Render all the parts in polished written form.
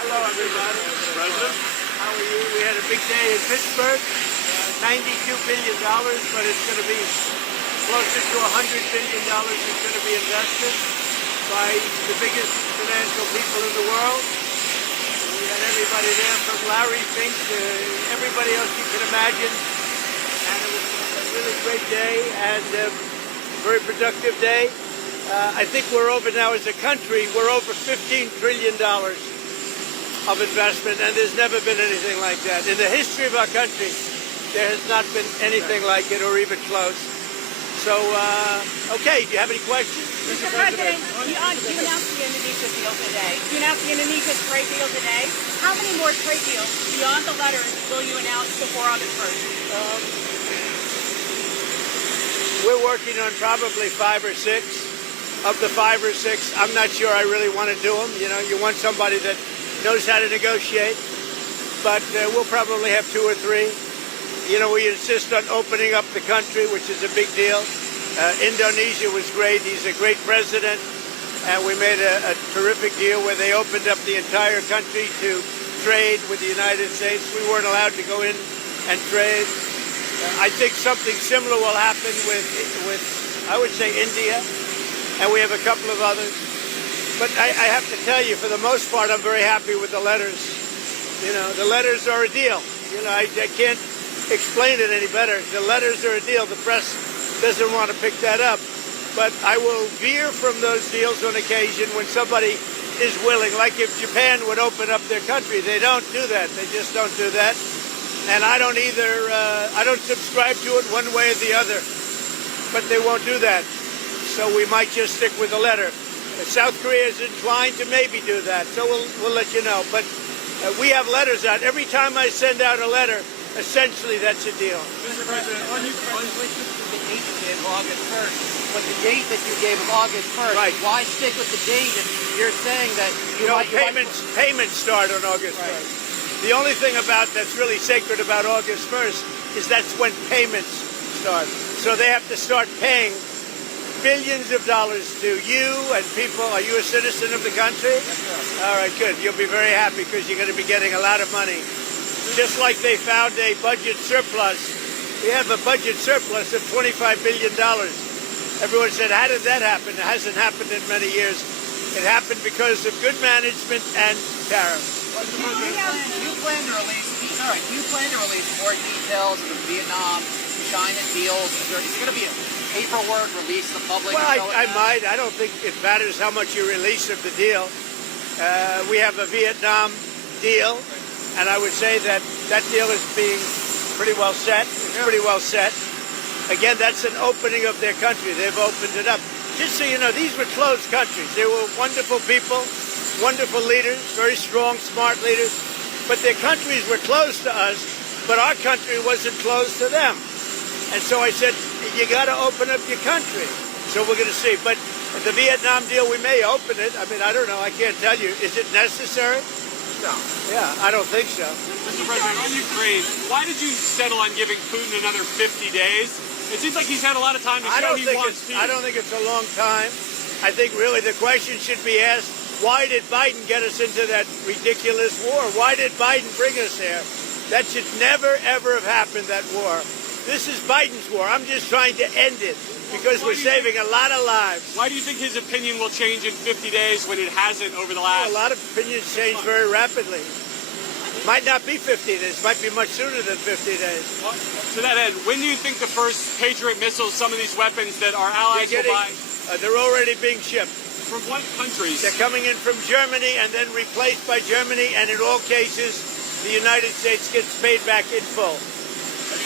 Hello, everybody. Mr. President. How are you? We had a big day in Pittsburgh. $92 billion, but it's going to be closer to $100 billion that's going to be invested by the biggest financial people in the world. We had everybody there from Larry Fink to everybody else you can imagine. And it was a really great day and a very productive day. I think we're over now as a country, we're over $15 trillion of investment, and there's never been anything like that. In the history of our country, there has not been anything like it or even close. So, okay, do you have any questions? Mr. President, you announced the Indonesia deal today. You announced the Indonesia trade deal today. How many more trade deals beyond the letters will you announce before August 1st? We're working on probably 5 or 6. Of the 5 or 6, I'm not sure I really want to do them. You know, you want somebody that knows how to negotiate. But we'll probably have 2 or 3. You know, we insist on opening up the country, which is a big deal. Indonesia was great. He's a great president. And we made a terrific deal where they opened up the entire country to trade with the United States. We weren't allowed to go in and trade. I think something similar will happen with I would say, India. And we have a couple of others. But I have to tell you, for the most part, I'm very happy with the letters. You know, the letters are a deal. You know, I can't explain it any better. The letters are a deal. The press doesn't want to pick that up. But I will veer from those deals on occasion when somebody is willing. Like if Japan would open up their country. They don't do that. They just don't do that. And I don't either. I don't subscribe to it one way or the other. But they won't do that. So we might just stick with the letter. South Korea is inclined to maybe do that, so we'll let you know. But we have letters out. Every time I send out a letter, essentially that's a deal. Mr. President, on the date you gave August 1st, but the date that you gave of August 1st, right. Why stick with the date if you're saying that payments start on August 1st. The only thing that's really sacred about August 1st is that's when payments start. So they have to start paying billions of dollars to you and people. Are you a citizen of the country? Yes, all right, good. You'll be very happy because you're going to be getting a lot of money. Just like they found a budget surplus. We have a budget surplus of $25 billion. Everyone said, how did that happen? It hasn't happened in many years. It happened because of good management and tariffs. Do you plan to release more details of the Vietnam, China deals? Is there going to be a paperwork released to the public? Well, I might. I don't think it matters how much you release of the deal. We have a Vietnam deal, and I would say that deal is being pretty well set. It's pretty well set. Again, that's an opening of their country. They've opened it up. Just so you know, these were closed countries. They were wonderful people, wonderful leaders, very strong, smart leaders. But their countries were closed to us, but our country wasn't closed to them. And so I said, you got to open up your country. So we're going to see. But the Vietnam deal, we may open it. I mean, I don't know. I can't tell you. Is it necessary? No. Yeah, I don't think so. Mr. President, on Ukraine, why did you settle on giving Putin another 50 days? It seems like he's had a lot of time to show he wants peace. I don't think it's a long time. I think really the question should be asked, why did Biden get us into that ridiculous war? Why did Biden bring us there? That should never, ever have happened, that war. This is Biden's war. I'm just trying to end it because we're saving a lot of lives. Why do you think his opinion will change in 50 days when it hasn't over the last? Well, a lot of opinions change very rapidly. Might not be 50 days. Might be much sooner than 50 days. Well, to that end, when do you think the first Patriot missiles, some of these weapons that our allies will buy? They're already being shipped. From what countries? They're coming in from Germany and then replaced by Germany, and in all cases, the United States gets paid back in full.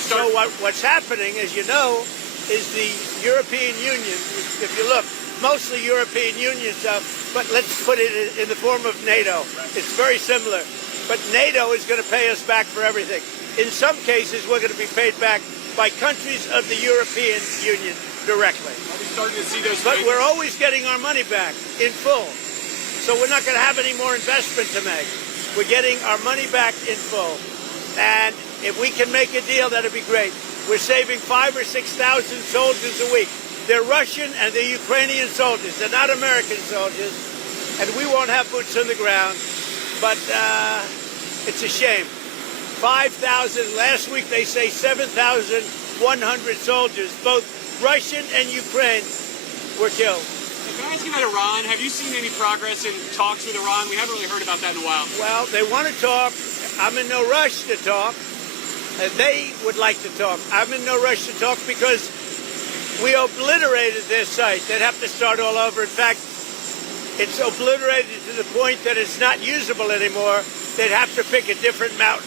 So what's happening, as you know, is the European Union, if you look, mostly European Union stuff, but let's put it in the form of NATO. It's very similar. But NATO is going to pay us back for everything. In some cases, we're going to be paid back by countries of the European Union directly. Are we starting to see those? But we're always getting our money back in full. So we're not going to have any more investment to make. We're getting our money back in full. And if we can make a deal, that'd be great. We're saving 5,000 or 6,000 soldiers a week. They're Russian and they're Ukrainian soldiers. They're not American soldiers. And we won't have boots on the ground. but it's a shame. 5,000. Last week they say 7,100 soldiers, both Russian and Ukraine, were killed. Can I ask you about Iran? Have you seen any progress in talks with Iran? We haven't really heard about that in a while. Well, they want to talk. I'm in no rush to talk. They would like to talk. I'm in no rush to talk because we obliterated their site. They'd have to start all over. In fact, it's obliterated to the point that it's not usable anymore. They'd have to pick a different mountain.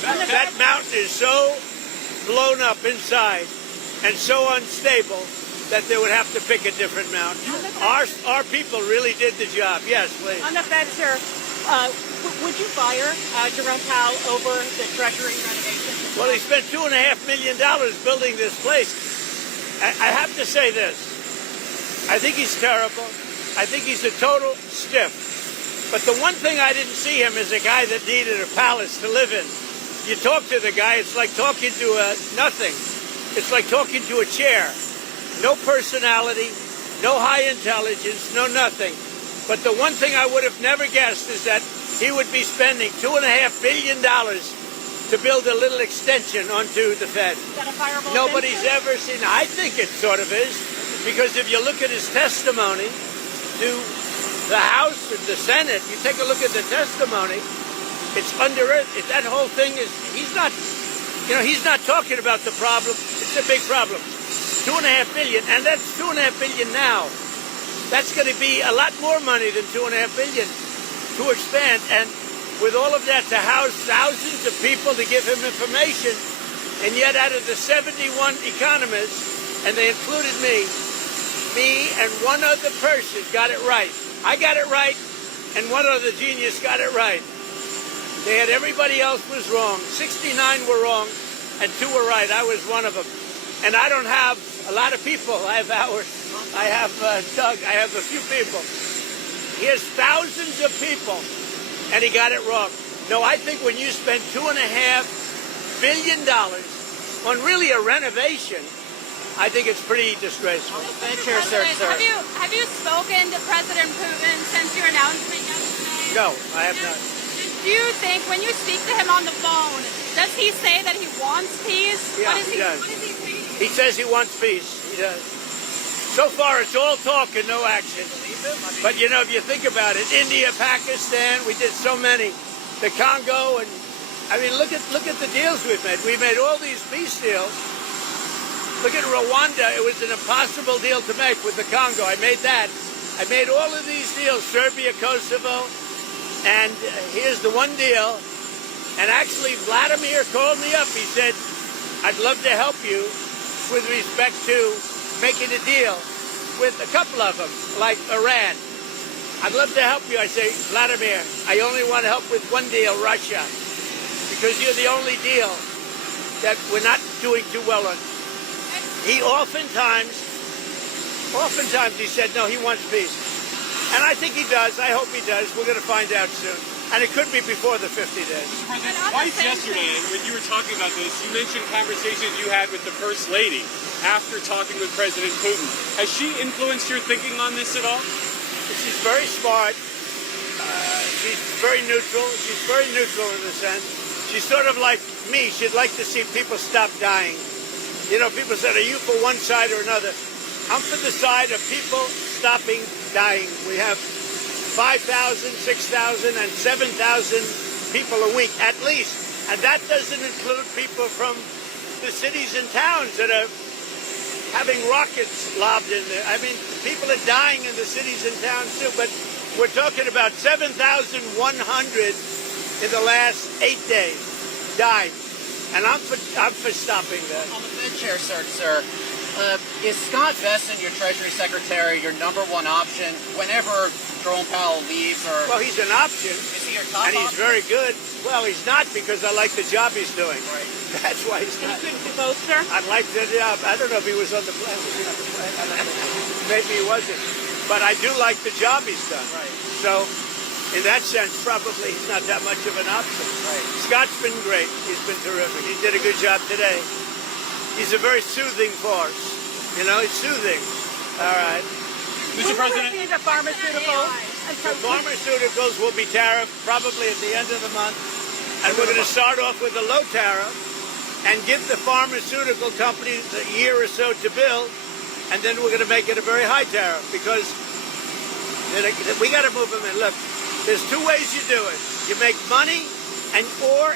That mountain is so blown up inside and so unstable that they would have to pick a different mountain. Our people really did the job. Yes, please. On the Fed, sir, would you fire Jerome Powell over the Treasury renovation? Well, he spent $2.5 million building this place. I have to say this. I think he's terrible. I think he's a total stiff. But the one thing I didn't see him as a guy that needed a palace to live in. You talk to the guy, it's like talking to nothing. It's like talking to a chair. No personality, no high intelligence, no nothing. But the one thing I would have never guessed is that he would be spending $2.5 billion to build a little extension onto the Fed. Is that a fireable Nobody's offense? ever seen. I think it sort of is, because if you look at his testimony to the House and the Senate, you take a look at the testimony, it's under it. That whole thing is, he's not talking about the problem. It's a big problem. $2.5 billion, and that's $2.5 billion now. That's going to be a lot more money than $2.5 billion to expand, and with all of that to house thousands of people to give him information, and yet out of the 71 economists, and they included me and one other person got it right. I got it right, and one other genius got it right. They had everybody else was wrong. 69 were wrong, and 2 were right. I was one of them. And I don't have a lot of people. I have Howard. I have Doug. I have a few people. He has thousands of people, and he got it wrong. No, I think when you spend $2.5 billion on really a renovation, I think it's pretty disgraceful. Chair, sir. Have you spoken to President Putin since your announcement yesterday? No, I have not. Do you think when you speak to him on the phone, does he say that he wants peace? Yeah, What is he does. What is he saying? He says he wants peace. He does. So far, it's all talk and no action. But, you know, if you think about it, India, Pakistan, we did so many. The Congo, and, I mean, look at the deals we've made. We made all these peace deals. Look at Rwanda. It was an impossible deal to make with the Congo. I made that. I made all of these deals, Serbia, Kosovo, and here's the one deal. And actually, Vladimir called me up. He said, I'd love to help you with respect to making a deal with a couple of them, like Iran. I'd love to help you. I say, Vladimir, I only want to help with one deal, Russia, because you're the only deal that we're not doing too well on. He oftentimes he said, no, he wants peace. And I think he does. I hope he does. We're going to find out soon. And it could be before the 50 days. Mr. President, twice yesterday, when you were talking about this, you mentioned conversations you had with the First Lady after talking with President Putin. Has she influenced your thinking on this at all? She's very smart. She's very neutral. She's very neutral in a sense. She's sort of like me. She'd like to see people stop dying. You know, people said, are you for one side or another? I'm for the side of people stopping dying. We have 5,000, 6,000, and 7,000 people a week, at least. And that doesn't include people from the cities and towns that are having rockets lobbed in there. I mean, people are dying in the cities and towns, too. But we're talking about 7,100 in the last 8 days died. And I'm for stopping that. On the Fed chair, sir, is Scott Bessent, your Treasury Secretary, your number one option whenever Jerome Powell leaves? Or well, he's an option. Is he your top and he's option? very good. Well, he's not, because I like the job he's doing. Right. That's why he's not. You couldn't do both, sir? I'd like the job. I don't know if he was on the plan. Was he on the plan? I don't know. Maybe he wasn't. But I do like the job he's done. Right. So, in that sense, probably he's not that much of an option. Right. Scott's been great. He's been terrific. He did a good job today. He's a very soothing force. You know, it's soothing. All right. Mr. President, He's a pharmaceutical. The pharmaceuticals will be tariffed probably at the end of the month, and we're going to start off with a low tariff and give the pharmaceutical companies a year or so to build, and then we're going to make it a very high tariff because we got to move them in. Look, there's two ways you do it. You make money, or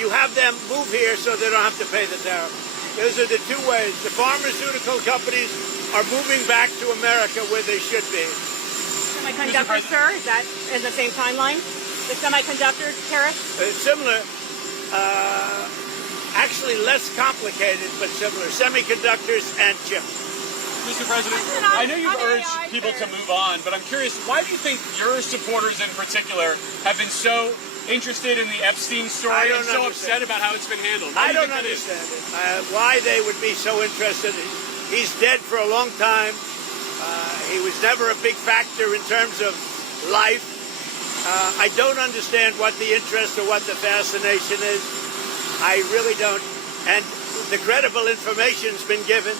you have them move here so they don't have to pay the tariff. Those are the two ways. The pharmaceutical companies are moving back to America where they should be. Semiconductors, sir, is that in the same timeline? The semiconductor tariff? Similar. Actually less complicated, but similar. Semiconductors and chips. Mr. President, I know you've urged people to move on, but I'm curious, why do you think your supporters in particular have been so interested in the Epstein story and so upset about how it's been handled? I don't understand it. Why they would be so interested. He's dead for a long time. He was never a big factor in terms of life. I don't understand what the interest or what the fascination is. I really don't. And the credible information's been given.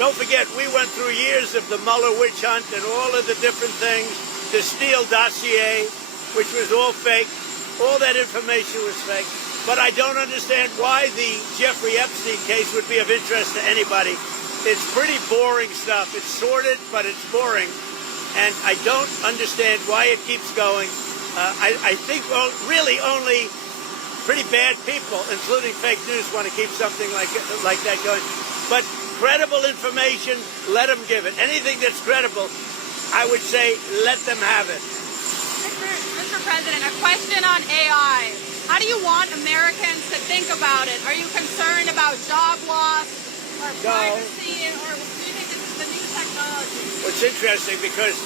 Don't forget, we went through years of the Mueller witch hunt and all of the different things, the Steele dossier, which was all fake. All that information was fake. But I don't understand why the Jeffrey Epstein case would be of interest to anybody. It's pretty boring stuff. It's sordid, but it's boring. And I don't understand why it keeps going. I think really only pretty bad people, including fake news, want to keep something like that going. But credible information, let them give it. Anything that's credible, I would say let them have it. Mr. President, a question on AI. How do you want Americans to think about it? Are you concerned about job loss or privacy, or do you think this is the new technology? Well, it's interesting because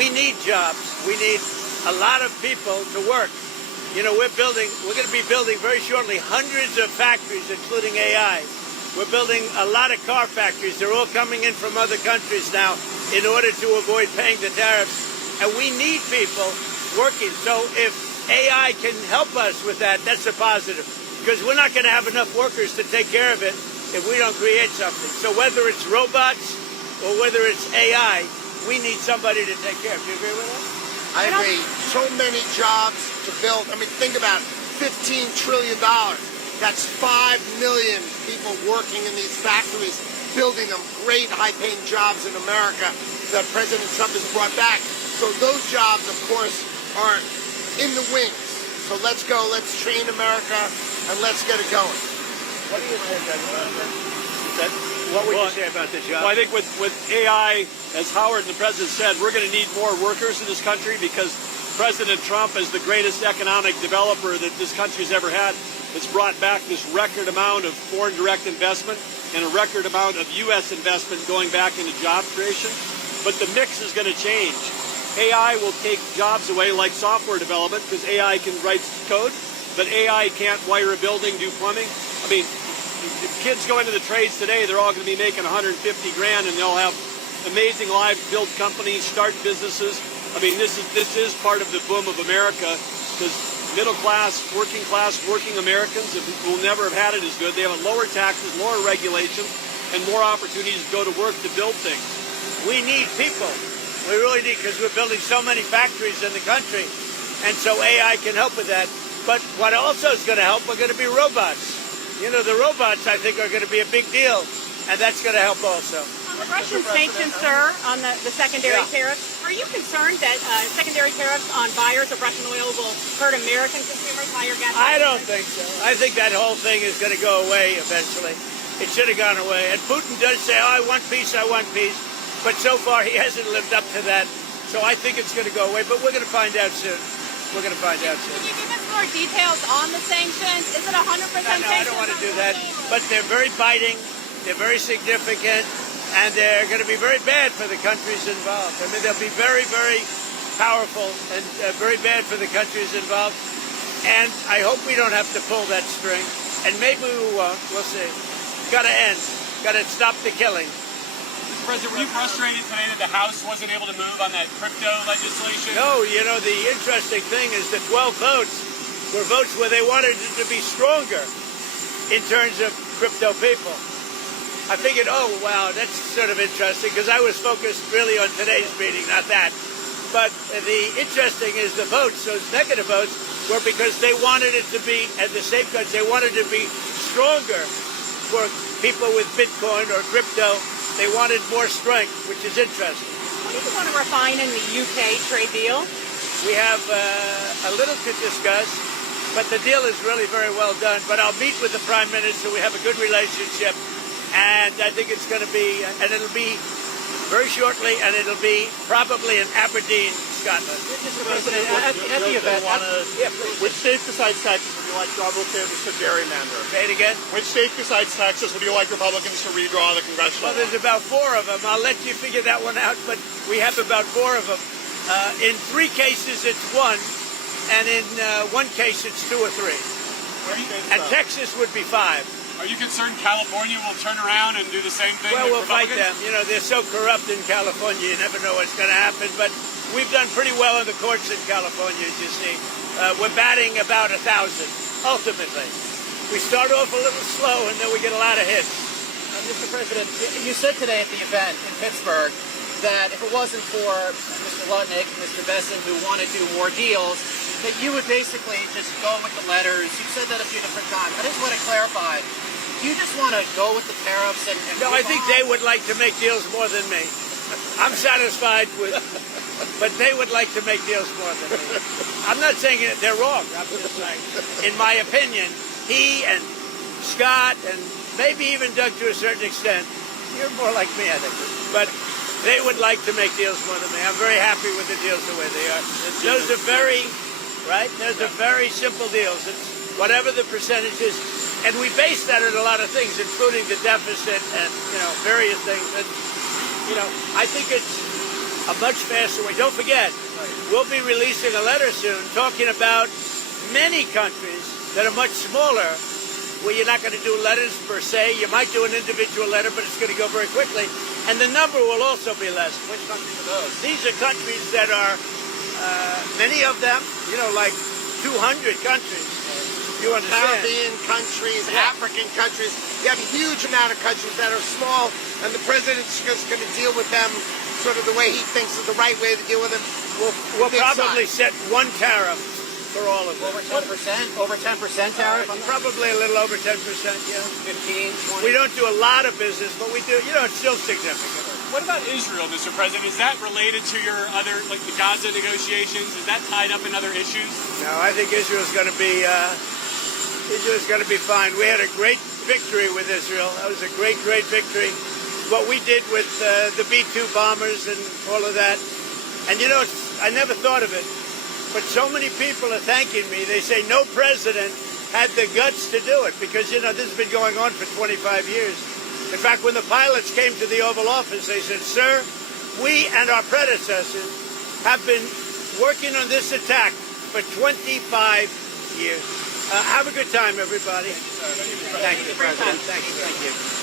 we need jobs. We need a lot of people to work. You know, we're going to be building very shortly hundreds of factories, including AI. We're building a lot of car factories. They're all coming in from other countries now in order to avoid paying the tariffs. And we need people working. So if AI can help us with that, that's a positive. Because we're not going to have enough workers to take care of it if we don't create something. So whether it's robots or whether it's AI, we need somebody to take care of. Do you agree with that? I agree. So many jobs to build. I mean, think about it. $15 trillion. That's 5 million people working in these factories, building them great high-paying jobs in America that President Trump has brought back. So those jobs, of course, are in the wings. So let's go. Let's train America, and let's get it going. What do you think about that? What would you say about the job? Well, I think with AI, as Howard and the President said, we're going to need more workers in this country because President Trump is the greatest economic developer that this country's ever had. It's brought back this record amount of foreign direct investment and a record amount of U.S. investment going back into job creation. But the mix is going to change. AI will take jobs away like software development because AI can write code, but AI can't wire a building, do plumbing. I mean, if kids go into the trades today, they're all going to be making $150 grand, and they'll have amazing lives, build companies, start businesses. I mean, this is part of the boom of America because middle class, working Americans will never have had it as good. They have lower taxes, lower regulation, and more opportunities to go to work to build things. We need people. We really need, because we're building so many factories in the country, and so AI can help with that. But what also is going to help are going to be robots. You know, the robots, I think, are going to be a big deal, and that's going to help also. On the Russian sanctions, sir, on the secondary tariffs, are you concerned that secondary tariffs on buyers of Russian oil will hurt American consumers, higher gas prices? I don't think so. I think that whole thing is going to go away eventually. It should have gone away. And Putin does say, oh, I want peace, I want peace. But so far, he hasn't lived up to that. So I think it's going to go away, but we're going to find out soon. We're going to find out soon. Can you give us more details on the sanctions? Is it 100% sanctions? No, I don't want to do that. But they're very biting, they're very significant, and they're going to be very bad for the countries involved. I mean, they'll be very, very powerful and very bad for the countries involved. And I hope we don't have to pull that string. And maybe we won't. We'll see. Got to end. Got to stop the killing. President, were you frustrated today that the House wasn't able to move on that crypto legislation? No, you know, the interesting thing is the 12 votes were votes where they wanted it to be stronger in terms of crypto people. I figured, oh, wow, that's sort of interesting, because I was focused really on today's meeting, not that. But the interesting is the votes, those negative votes, were because they wanted it to be, and the safeguards, they wanted it to be stronger for people with Bitcoin or crypto. They wanted more strength, which is interesting. What do you want to refine in the UK trade deal? We have a little to discuss, but the deal is really very well done. But I'll meet with the Prime Minister. We have a good relationship, and I think it's going to be, and it'll be very shortly, and it'll be probably in Aberdeen, Scotland. Mr. President, at the event, which state besides Texas would you like Republicans to gerrymander? Say it again. Which state besides Texas would you like Republicans to redraw the congressional? Well, there's about 4 of them. I'll let you figure that one out, but we have about 4 of them. In 3 cases, it's 1, and in 1 case, it's 2 or 3. And Texas would be 5. Are you concerned California will turn around and do the same thing? Well, that we'll fight them. Republicans? You know, they're so corrupt in California, you never know what's going to happen. But we've done pretty well in the courts in California, as you see. We're batting about 1,000, ultimately. We start off a little slow, and then we get a lot of hits. Mr. President, you said today at the event in Pittsburgh that if it wasn't for Mr. Lutnick and Mr. Besson who want to do more deals, that you would basically just go with the letters. You said that a few different times. I just want to clarify. Do you just want to go with the tariffs and No, I think they would like to make deals more than me. I'm satisfied with, but they would like to make deals more than me. I'm not saying they're wrong. I'm just saying, in my opinion, he and Scott and maybe even Doug to a certain extent, you're more like me, I think, but they would like to make deals more than me. I'm very happy with the deals the way they are. Those are very, right? Those are very simple deals. It's whatever the percentage is. And we base that on a lot of things, including the deficit and, various things. And, I think it's a much faster way. Don't forget, we'll be releasing a letter soon talking about many countries that are much smaller, where you're not going to do letters per se. You might do an individual letter, but it's going to go very quickly. And the number will also be less. Which countries are those? These are countries that are, many of them, like 200 countries. You understand? Caribbean countries, African countries. You have a huge amount of countries that are small, and the president's just going to deal with them sort of the way he thinks is the right way to deal with them. We'll probably set 1 tariff for all of them. Over 10%? Over 10% tariff? Probably a little over 10%, yeah. 15, 20? We don't do a lot of business, but we do, it's still significant. What about Israel, Mr. President? Is that related to your other, like the Gaza negotiations? Is that tied up in other issues? No, I think Israel's going to be fine. We had a great victory with Israel. That was a great, great victory. What we did with the B-2 bombers and all of that. And I never thought of it, but so many people are thanking me. They say no president had the guts to do it because, this has been going on for 25 years. In fact, when the pilots came to the Oval Office, they said, "Sir, we and our predecessors have been working on this attack for 25 years. Have a good time, everybody. Thank you, President. Thank you.